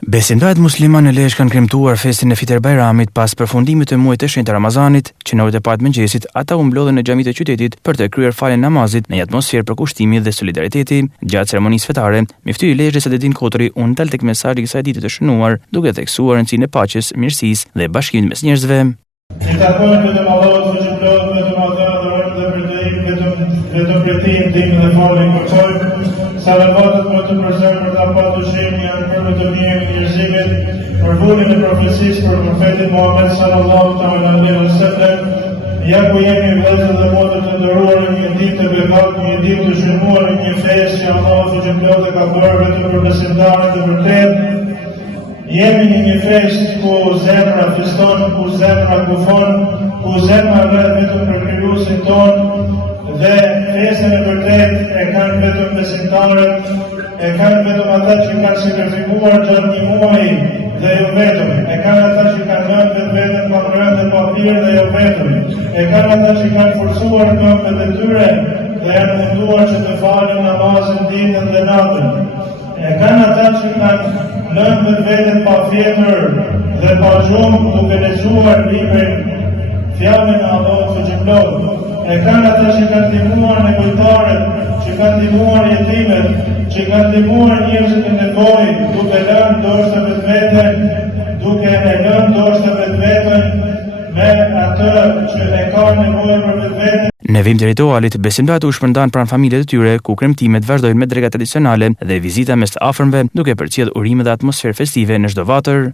Besimtarët muslimanë në Lezhë kanë kremtuar festin e Fitër Bajramit pas përfundimit të muajit të shenjtë të Ramazanit, që në orët e parë të mëngjesit ata u mblodhen në xhamitë e qytetit për të kryer faljen namazit në një atmosferë përkushtimi dhe solidariteti. Gjatë ceremonisë fetare, miftyri i Lezhës Sadettin Kotri u ndal tek mesazhi i kësaj dite të shënuar, duke theksuar rëndësinë e paqes, mirësisë dhe bashkimit mes njerëzve. Salavatet për të përzemër dhe pa të shenjë janë për të mirë në njerëzimit, për vullin e profecisë për profetin Muhammed sallallahu alaihi wasallam. Ja ku jemi vëllezër dhe motra të nderuar në një ditë të bekat, një ditë të shënuar në një festë që Allahu xhallahu ka bërë vetëm për besimtarët e vërtetë. Jemi në një festë ku zemra feston, ku zemra kufon, ku zemra rreth vetëm për krijuesin ton. Dhe festën e vërtet e kanë vetëm besimtarët, e kanë vetëm ata që kanë sakrifikuar gjatë një muaji dhe jo vetëm, e kanë ata që kanë lënë vetëm pa rënd dhe pa pirë dhe jo vetëm, e kanë ata që kanë forcuar këmbët e tyre dhe janë munduar që të falen namazin ditën dhe natën, e kanë ata që kanë lënë vetëm pa fjetër dhe pa gjumë duke lexuar librin fjalën e Allahut xhallahu. E kanë ata që kanë ndihmuar nevojtarët, që kanë ndihmuar jetimet, që kanë ndihmuar njerëzit në nevojë, duke lënë ndoshta vetveten, duke e lënë ndoshta vetveten me atë që e kanë nevojë për vetveten. Në vim të ritualit, besimtarët u shpërndan pranë familjet e tyre, ku kremtimet vazhdojnë me dreka tradicionale dhe vizita mes të afërmve, duke përcjellë urime dhe atmosferë festive në çdo vatër.